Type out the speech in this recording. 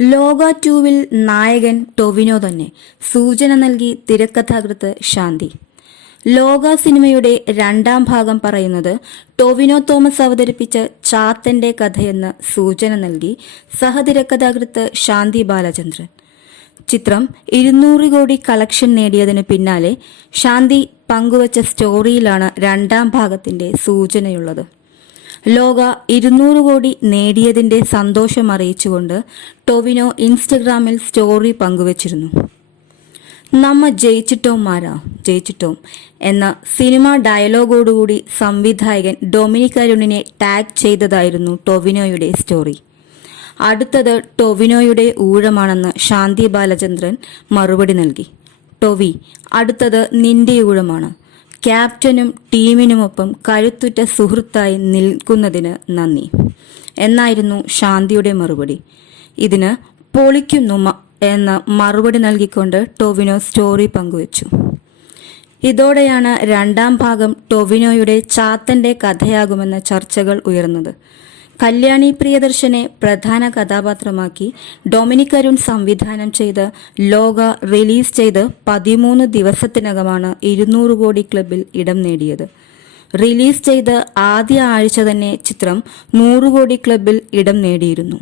ലോക ടൂവിൽ നായകൻ ടൊവിനോ തന്നെ സൂചന നൽകി തിരക്കഥാകൃത്ത് ശാന്തി. ലോക സിനിമയുടെ രണ്ടാം ഭാഗം പറയുന്നത് ടൊവിനോ തോമസ് അവതരിപ്പിച്ച ചാത്തന്റെ കഥയെന്ന് സൂചന നൽകി സഹതിരക്കഥാകൃത്ത് ശാന്തി ബാലചന്ദ്രൻ. ചിത്രം ഇരുന്നൂറ് കോടി കളക്ഷൻ നേടിയതിന് പിന്നാലെ ശാന്തി പങ്കുവച്ച സ്റ്റോറിയിലാണ് രണ്ടാം ഭാഗത്തിന്റെ സൂചനയുള്ളത്. ലോക ഇരുന്നൂറ് കോടി നേടിയതിന്റെ സന്തോഷം അറിയിച്ചുകൊണ്ട് ടൊവിനോ ഇൻസ്റ്റഗ്രാമിൽ സ്റ്റോറി പങ്കുവച്ചിരുന്നു. നമ്മ ജയിച്ചിട്ടോ മാരാ ജയിച്ചിട്ടോം എന്ന സിനിമ ഡയലോഗോടുകൂടി സംവിധായകൻ ഡൊമിനിക് അരുണിനെ ടാഗ് ചെയ്തതായിരുന്നു ടൊവിനോയുടെ സ്റ്റോറി. അടുത്തത് ടൊവിനോയുടെ ഊഴമാണെന്ന് ശാന്തി ബാലചന്ദ്രൻ മറുപടി നൽകി. ടൊവി അടുത്തത് നിന്റെ ഊഴമാണ്. ക്യാപ്റ്റനും ടീമിനുമൊപ്പം കരുത്തുറ്റ സുഹൃത്തായി നിൽക്കുന്നതിന് നന്ദി. എന്നായിരുന്നു ശാന്തിയുടെ മറുപടി. ഇതിന് പൊളിക്കുന്നു എന്ന മറുപടി നൽകിക്കൊണ്ട് ടൊവിനോ സ്റ്റോറി പങ്കുവച്ചു. ഇതോടെയാണ് രണ്ടാം ഭാഗം ടൊവിനോയുടെ ചാത്തന്റെ കഥയാകുമെന്ന ചർച്ചകൾ ഉയർന്നത്. കല്യാണി പ്രിയദർശനെ പ്രധാന കഥാപാത്രമാക്കി ഡൊമിനിക് അരുൺ സംവിധാനം ചെയ്ത് ലോക റിലീസ് ചെയ്ത് പതിമൂന്ന് ദിവസത്തിനകമാണ് ഇരുന്നൂറ് കോടി ക്ലബിൽ ഇടം നേടിയത്. റിലീസ് ചെയ്ത് ആദ്യ ആഴ്ച തന്നെ ചിത്രം നൂറ് കോടി ക്ലബിൽ ഇടം നേടിയിരുന്നു.